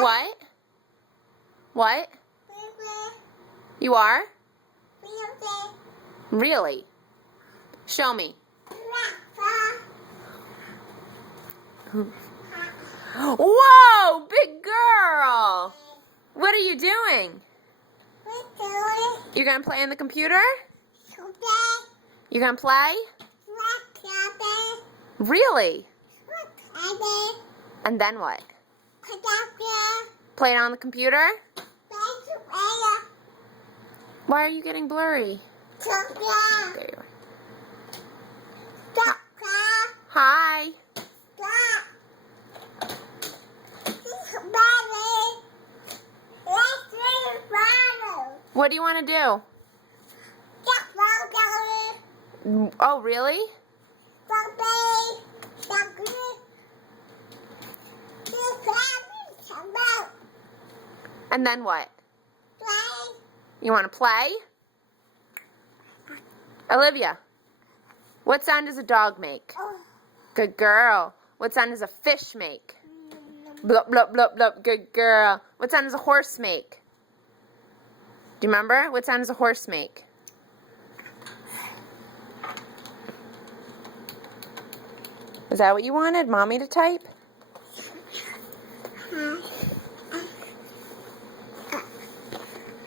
What? What? You are? Really? Show me. Whoa, big girl! What are you doing? You're gonna play on the computer? You're gonna play? Really? And then what? Play it on the computer? Why are you getting blurry? There you are. Hi. What do you want to do? Oh, really? And then what? You want to play? Olivia, what sound does a dog make? Good girl. What sound does a fish make? Blup, blup, blup, blup. Good girl. What sound does a horse make? Do you remember? What sound does a horse make? Is that what you wanted, Mommy to type?